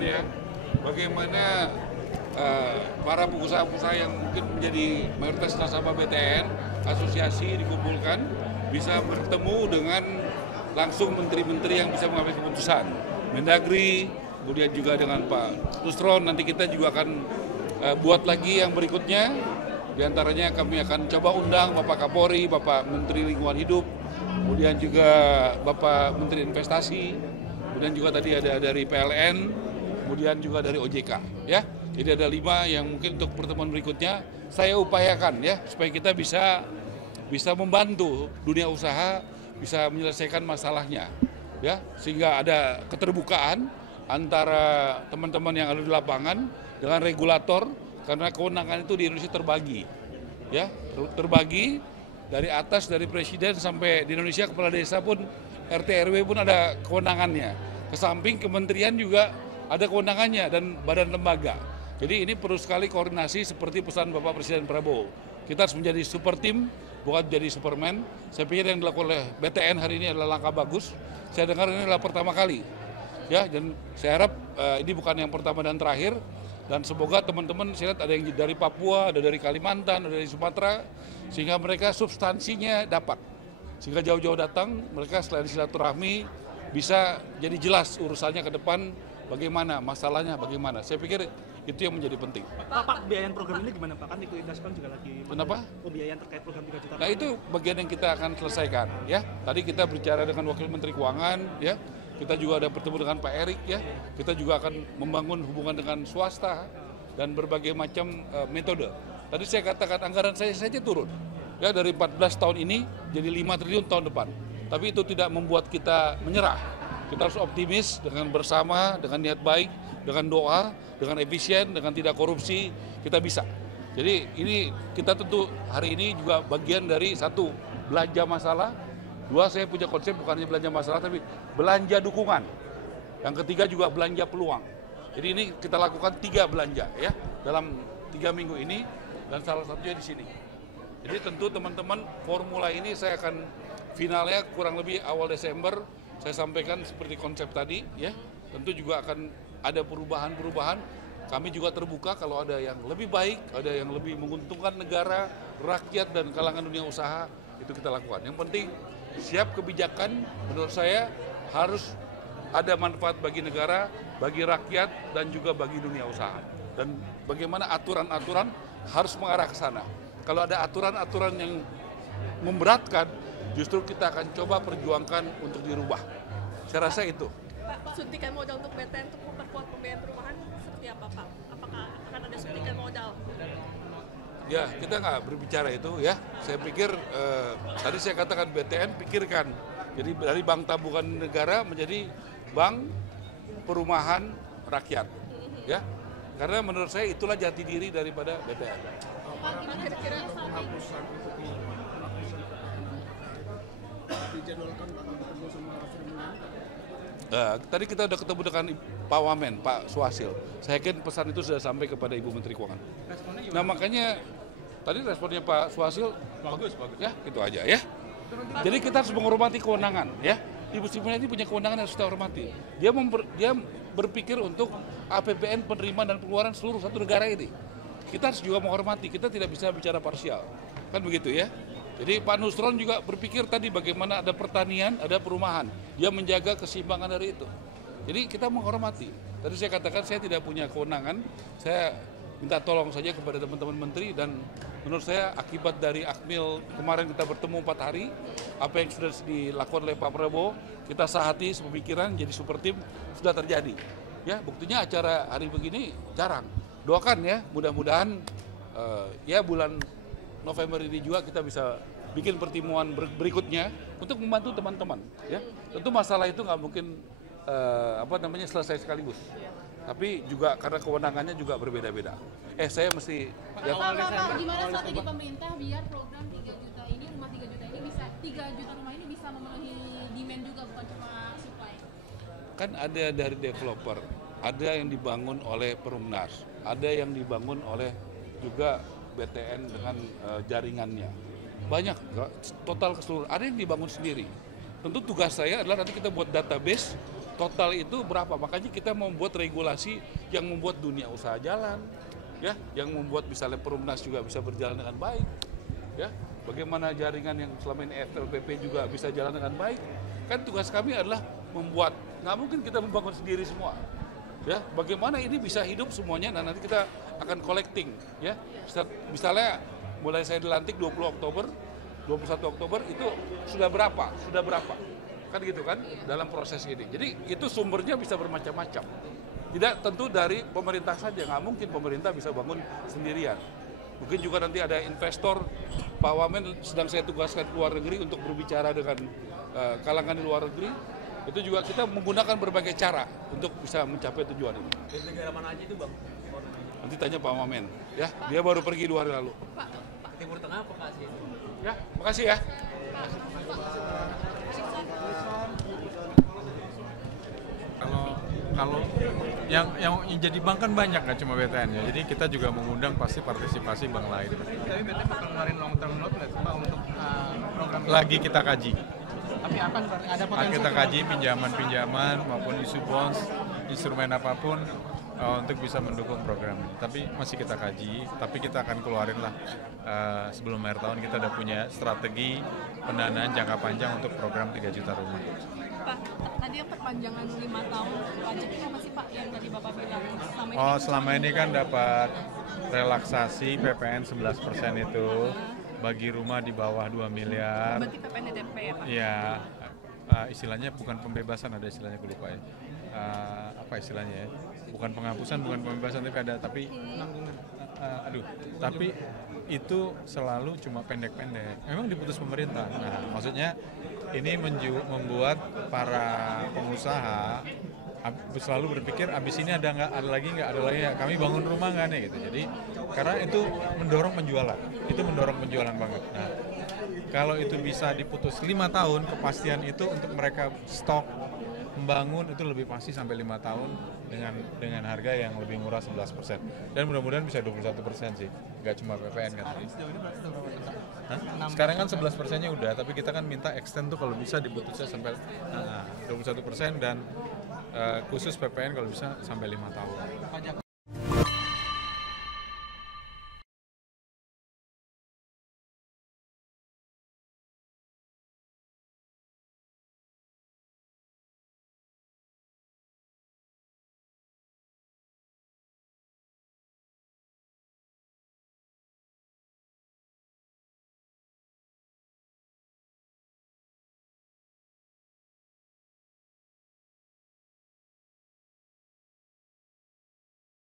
ya, bagaimana para pengusaha-pengusaha yang mungkin menjadi mayoritas nasabah BTN, asosiasi dikumpulkan, bisa bertemu dengan langsung menteri-menteri yang bisa mengambil keputusan. Mendagri, kemudian juga dengan Pak Nusron, nanti kita juga akan buat lagi yang berikutnya. Di antaranya kami akan coba undang Bapak Kapolri, Bapak Menteri Lingkungan Hidup, kemudian juga Bapak Menteri Investasi, kemudian juga tadi ada dari PLN, kemudian juga dari OJK, ya. Jadi ada 5 yang mungkin untuk pertemuan berikutnya saya upayakan ya supaya kita bisa membantu dunia usaha bisa menyelesaikan masalahnya, ya, sehingga ada keterbukaan antara teman-teman yang ada di lapangan dengan regulator, karena kewenangan itu di Indonesia terbagi, ya, terbagi dari atas, dari presiden sampai di Indonesia kepala desa pun, RT RW pun ada kewenangannya. Kesamping kementerian juga ada kewenangannya dan badan lembaga. Jadi ini perlu sekali koordinasi seperti pesan Bapak Presiden Prabowo. Kita harus menjadi super tim, bukan jadi Superman. Saya pikir yang dilakukan oleh BTN hari ini adalah langkah bagus. Saya dengar ini adalah pertama kali, ya, dan saya harap ini bukan yang pertama dan terakhir. Dan semoga teman-teman, saya lihat ada yang dari Papua, ada dari Kalimantan, ada dari Sumatera, sehingga mereka substansinya dapat. Sehingga jauh-jauh datang, mereka selain silaturahmi, bisa jadi jelas urusannya ke depan, bagaimana, masalahnya bagaimana. Saya pikir itu yang menjadi penting. Pak, pembiayaan program ini gimana Pak? Kan Liquiditas juga lagi. Kenapa? Pembiayaan terkait program 3 juta. Nah, itu bagian yang kita akan selesaikan, ya. Tadi kita bicara dengan Wakil Menteri Keuangan, ya. Kita juga ada bertemu dengan Pak Erik, ya. Kita juga akan membangun hubungan dengan swasta dan berbagai macam metode. Tadi saya katakan anggaran saya saja turun, ya, dari 14 tahun ini jadi 5 triliun tahun depan. Tapi itu tidak membuat kita menyerah. Kita harus optimis dengan bersama, dengan niat baik, dengan doa, dengan efisien, dengan tidak korupsi, kita bisa. Jadi ini kita tentu hari ini juga bagian dari satu, belanja masalah. 2, saya punya konsep bukan hanya belanja masalah, tapi belanja dukungan. Yang ketiga juga belanja peluang. Jadi ini kita lakukan 3 belanja, ya, dalam 3 minggu ini, dan salah satunya di sini. Jadi tentu teman-teman, formula ini saya akan finalnya kurang lebih awal Desember. Saya sampaikan seperti konsep tadi, ya. Tentu juga akan ada perubahan-perubahan. Kami juga terbuka kalau ada yang lebih baik, ada yang lebih menguntungkan negara, rakyat, dan kalangan dunia usaha, itu kita lakukan. Yang penting siap kebijakan, menurut saya harus ada manfaat bagi negara, bagi rakyat, dan juga bagi dunia usaha. Dan bagaimana aturan-aturan harus mengarah ke sana. Kalau ada aturan-aturan yang memberatkan, justru kita akan coba perjuangkan untuk dirubah. Saya rasa itu. Pak, suntikan modal untuk BTN untuk memperkuat pembiayaan perumahan seperti apa Pak? Apakah akan ada suntikan modal? Ya, kita nggak berbicara itu, ya. Saya pikir, tadi saya katakan BTN pikirkan. Jadi dari bank tabungan negara menjadi bank perumahan rakyat, ya. Karena menurut saya itulah jati diri daripada BTN. Pak, kira-kira Penghapusan itu dijadwalkan Pak ketemu sama Firman. Tadi kita udah ketemu dengan Pak Wamen, Pak Suhasil. Saya yakin pesan itu sudah sampai kepada Ibu Menteri Keuangan. Nah, makanya tadi responnya Pak Suhasil bagus, ya, itu aja, ya. Jadi kita harus menghormati kewenangan, ya. Ibu Sri Mulyani punya kewenangan yang harus kita hormati. Dia berpikir untuk APBN penerimaan dan pengeluaran seluruh satu negara ini. Kita harus juga menghormati, kita tidak bisa bicara parsial. Kan begitu, ya. Jadi Pak Nusron juga berpikir tadi bagaimana ada pertanian, ada perumahan. Dia menjaga keseimbangan dari itu. Jadi kita menghormati. Tadi saya katakan saya tidak punya kewenangan. Saya minta tolong saja kepada teman-teman menteri, dan menurut saya akibat dari Akmil kemarin kita bertemu 4 hari, apa yang sudah dilakukan oleh Pak Prabowo, kita sehati, sepemikiran, jadi super tim, sudah terjadi. Ya, buktinya acara hari begini jarang. Doakan, ya, mudah-mudahan ya bulan November ini juga kita bisa bikin pertemuan berikutnya untuk membantu teman-teman, ya. Tentu masalah itu nggak mungkin selesai sekaligus. Tapi juga karena kewenangannya juga berbeda-beda. Saya mesti ya, Pak, gimana strategi pemerintah biar program 3 juta ini, rumah 3 juta ini bisa 3 juta rumah ini bisa memenuhi demand juga, bukan cuma supply? kan ada dari developer, ada yang dibangun oleh Perumnas, ada yang dibangun oleh juga BTN dengan jaringannya. Banyak, total keseluruhan, ada yang dibangun sendiri. Tentu tugas saya adalah nanti kita buat database total itu berapa. Makanya kita membuat regulasi yang membuat dunia usaha jalan, ya, yang membuat misalnya Perumnas juga bisa berjalan dengan baik, ya. Bagaimana jaringan yang selama ini FLPP juga bisa jalan dengan baik. Kan tugas kami adalah membuat, nggak mungkin kita membangun sendiri semua. Ya, bagaimana ini bisa hidup semuanya, dan nanti kita akan collecting, ya. Misalnya mulai saya dilantik 20 Oktober, 21 Oktober itu sudah berapa, kan gitu kan dalam proses ini. Jadi itu sumbernya bisa bermacam-macam. Tidak tentu dari pemerintah saja, nggak mungkin pemerintah bisa bangun sendirian. Mungkin juga nanti ada investor, Pak Wamen sedang saya tugaskan ke luar negeri untuk berbicara dengan kalangan di luar negeri. Itu juga kita menggunakan berbagai cara untuk bisa mencapai tujuan ini. Dari negara mana aja itu Bang? Nanti tanya Pak Wamen, ya. Dia baru pergi 2 hari lalu. Timur Tengah apa Asia? Ya, makasih ya. Kalau yang jadi bank kan banyak, nggak cuma BTN ya. Jadi kita juga mengundang pasti partisipasi bank lain. Tapi BTN bakal ngeluarin long term note nggak sih Pak untuk program ini? Lagi kita kaji. Tapi akan ada potensi Kita kaji pinjaman maupun isu bonds, instrumen apapun untuk bisa mendukung program ini. Tapi masih kita kaji, tapi kita akan keluarin lah sebelum akhir tahun kita udah punya strategi pendanaan jangka panjang untuk program 3 juta rumah. Pak, tadi yang perpanjangan 5 tahun pajak ini apa sih Pak yang tadi Bapak bilang? Selama ini kan dapat relaksasi PPN 11% itu bagi rumah di bawah 2 miliar. Berarti PPN DP ya Pak? Iya, istilahnya bukan pembebasan, ada istilahnya gue lupa ya. Apa istilahnya ya? Bukan penghapusan, bukan pembebasan, tapi tapi itu selalu cuma pendek-pendek. Memang diputus pemerintah. Nah, maksudnya ini membuat para pengusaha selalu berpikir abis ini ada lagi nggak, kami bangun rumah nggak nih gitu. Jadi karena itu mendorong penjualan banget. Nah, kalau itu bisa diputus 5 tahun, kepastian itu untuk mereka stok membangun itu lebih pasti sampai 5 tahun dengan harga yang lebih murah 11%. Dan mudah-mudahan bisa 21% sih, nggak cuma PPN kan. Sekarang kan 11%-nya udah, tapi kita kan minta extend tuh kalau bisa diputusnya sampai 21% dan khusus PPN kalau bisa sampai 5 tahun.